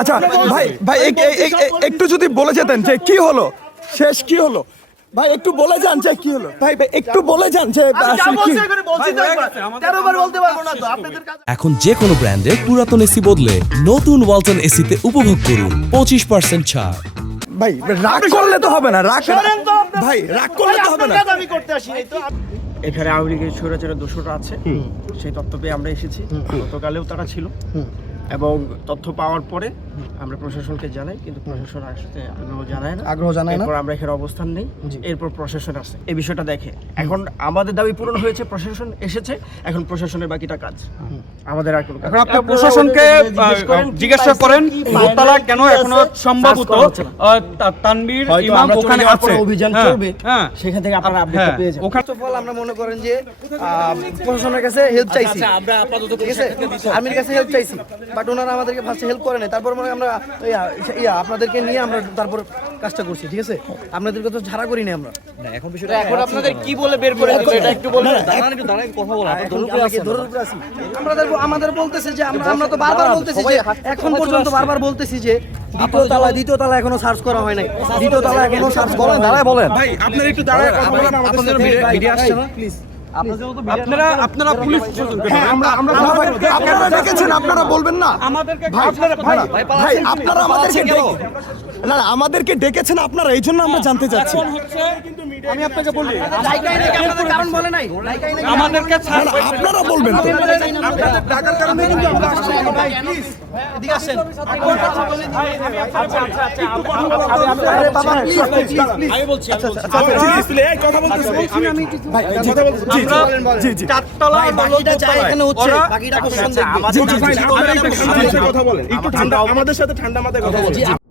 আচ্ছা ভাই ভাই একটু যদি বলে যেতেন যে কি হলো, শেষ কি হলো ভাই, একটু বলে যান যে কি হলো ভাই, একটু বলে যান যে আসলে কি। এখন যে কোনো ব্র্যান্ডের পুরাতন এসি বদলে নতুন ওয়ালটন এসিতে উপভোগ করুন 25% ছাড়। ভাই রাগ করলে তো হবে না, ভাই রাগ করলে তো হবে না। এখানে আওয়ামী লীগের স্বৈরাচারের দোষরা আছে, সেই তথ্য পেয়ে আমরা এসেছি। গতকালেও তারা ছিল এবং তথ্য পাওয়ার পরে আমরা প্রশাসনকে জানাই, কিন্তু প্রশাসন আসতে আগ্রহ জানায় না। এরপর আমরা এখানে অবস্থান নেই, এরপর প্রশাসন আসে এই বিষয়টা দেখে। এখন আমাদের দাবি পূরণ হয়েছে, প্রশাসন এসেছে, এখন প্রশাসনের বাকিটা কাজ আমাদের আর কোনো কাজ। এখন আপনি প্রশাসনকে জিজ্ঞাসা করেন দোতলা কেন এখনো সম্ভবত তানভীর ইমাম ওখানে আছে, অভিযান চলবে, সেখান থেকে আপনারা আপডেট পেয়ে যাবেন। ওখানে তো ফল আমরা মনে করেন যে প্রশাসনের কাছে হেল্প চাইছি, আমরা আপাতত ঠিক আছে, আর্মির কাছে হেল্প চাইছি, বাট ওনারা আমাদেরকে ফার্স্টে হেল্প করে নাই। তারপর মানে আমরা আপনাদেরকে নিয়ে আমরা তারপর কাজটা করছি, ঠিক আছে, আপনাদেরকে তো ছাড়া করি না আমরা। এখন আপনাদের কি বলে বের করে দিবেন এটা একটু বলেন। দাঁড়ান কথা বলা আমাদের বলতেছে যে আমরা তো বারবার বলতেছি যে এখন পর্যন্ত বারবার বলতেছি যে দ্বিতীয় তলা এখনো সার্চ করা হয় নাই, দ্বিতীয় তলা এখনো সার্চ করা হয় না। বলেন ভাই আপনারা একটু দাঁড়ায় কথা বলেন, আপনাদের ভিডিও আসছে না প্লিজ। আপনারা পুলিশ আপনারা ডেকেছেন, আপনারা বলবেন না আমাদেরকে ভাই আপনারা আমাদেরকে ডেকেছেন আপনারা, এই জন্য আমরা জানতে চাচ্ছি। আমি আপনাকে বলি কারণ বলে নাই, আমাদেরকে আপনারা বলবেন তো। টাকার কারণে কিন্তু আমরা আসছি ভাই, প্লিজ এদিকে আসেন। আরে বাবা প্লিজ আমি বলছি কথা বলতেছি ভাই, জি জি চারতলা বাকিটা চাই এখানে হচ্ছে, বাকিটা কোশ্চেন দেখবে। কথা বলেন একটু ঠান্ডা, আমাদের সাথে ঠান্ডা মাথায় কথা বলেন।